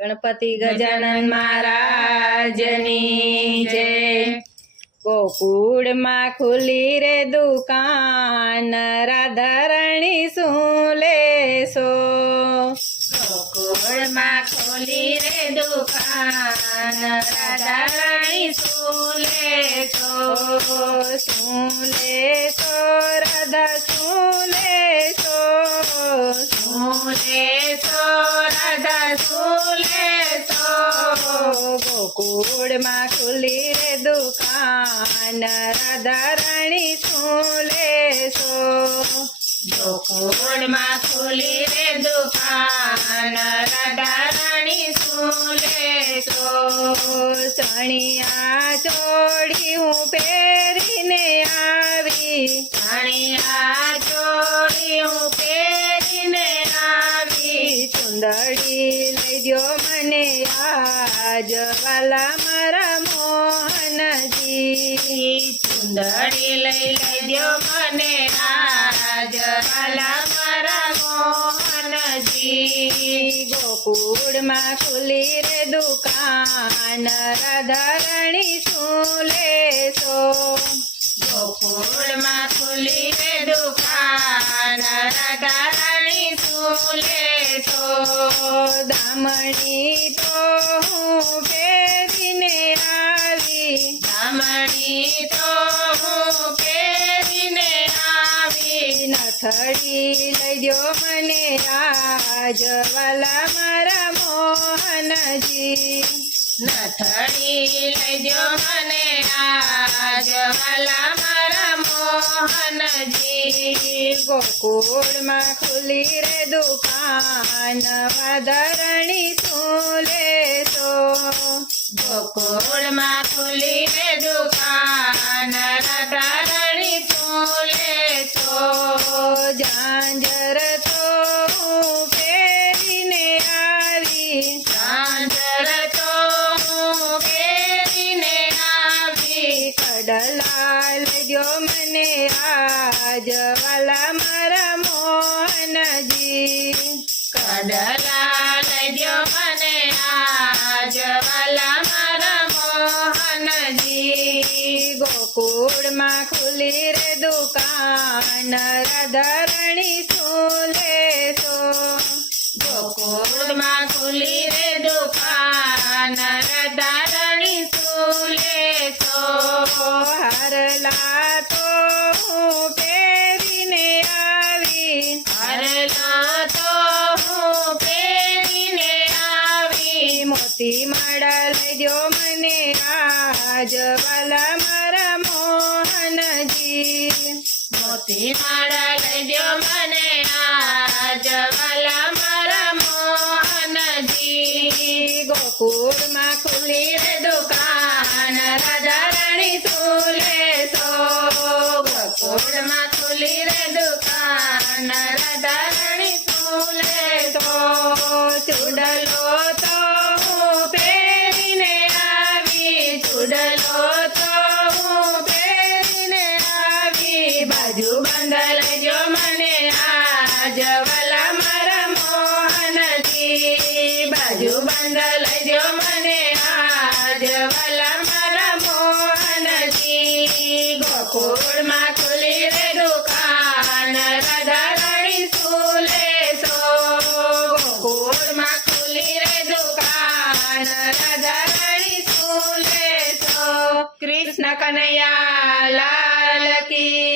ગણપતિ ગજાનન મહારાજની જય। ગોકુળમાં ખુલી રે દુકાન, રાધારણી શું લેશો? ગોકુળમાં ખોલી રે દુકાન, રાધારણી શું લેશો? શું લેશો રાધા શું લેશો? શું લેશો રાધા શું લેશો? ગોકુળમાં ખુલી રે દુકાન, રાધારણી શું લેશો? ગોકુળમાં ખોલી રે દુકાન, રાધારણી શું લેશો? ચણિયા ચોળી હું પહેરીને આવી, ચણિયા ચોળી હું પહેરીને આવી, ચુંદડી લઈ દ્યો મને આજ વાલા મારા મોહનજી। ચુંદડી લઈ દ્યો મને આજ વાલા મારા મોહનજી। ગોકુળમાં ખુલી રે દુકાન, રાધારણી શું લેશો? ગોકુળમાં ખુલી રે દુકાન, રાધારણી શું લેશો? દામણી તો હું પહેરીને આવી, દામણી તો હું પહેરીને આવી, નથડી લઈ દ્યો મને આજ વાલા મારા મોહનજી। નથડી લઈ દ્યો મને આજ વાલા મારા મોહનજી। ગોકુળમાં ખુલી રે દુકાન, રાધારણી શું લેશો? ગોકુળમાં ખુલી રે દુકાન, રાધારણી શું લેશો? ઝાંઝર તો હું પહેરીને આવી, ઝાંઝર તો હું પહેરીને આવી, કડલા લઈ દ્યો મને આજ વાલા મારા મોહનજી। કડલા લઈ દ્યો મને આજ વાલા મારા મોહનજી। ગોકુળમાં ખુલી રે દુકાન, રાધારણી શું લેશો? ગોકુળમાં ખુલી રે દુકાન, રાધારણી શું લેશો? હારલા તો હું પહેરીને આવી, હરલા તો હું પહેરીને આવી, મોતી માળા લઈ દ્યો મને આજ વાલા મારા મોહનજી। મોતી માળા લઈ દ્યો મને આજ વાલા મારા મોહનજી। ગોકુળમાં ખુલી રે દુકાન, રાધારણી શું લેશો? ગોકુળમાં ખુલી રે દુકાન, રાધારણી શું લેશો? ચૂડલો તો હું પહેરીને આવી, ચૂડલો તો હું પહેરીને આવી, બાજુ બંધ લઈ દ્યો મને આજ વાલા મારા મોહનજી। બાજુ બંધ લઈ દ્યો મને આજ વાલા મારા મોહનજી। ગોકુળમાં ખુલી રે દુકાન, રાધારણી શું લેશો? ગોકુળમાં ખુલી રે દુકાન, રાધારણી શું લેશો? કૃષ્ણ કનૈયા લાલ કી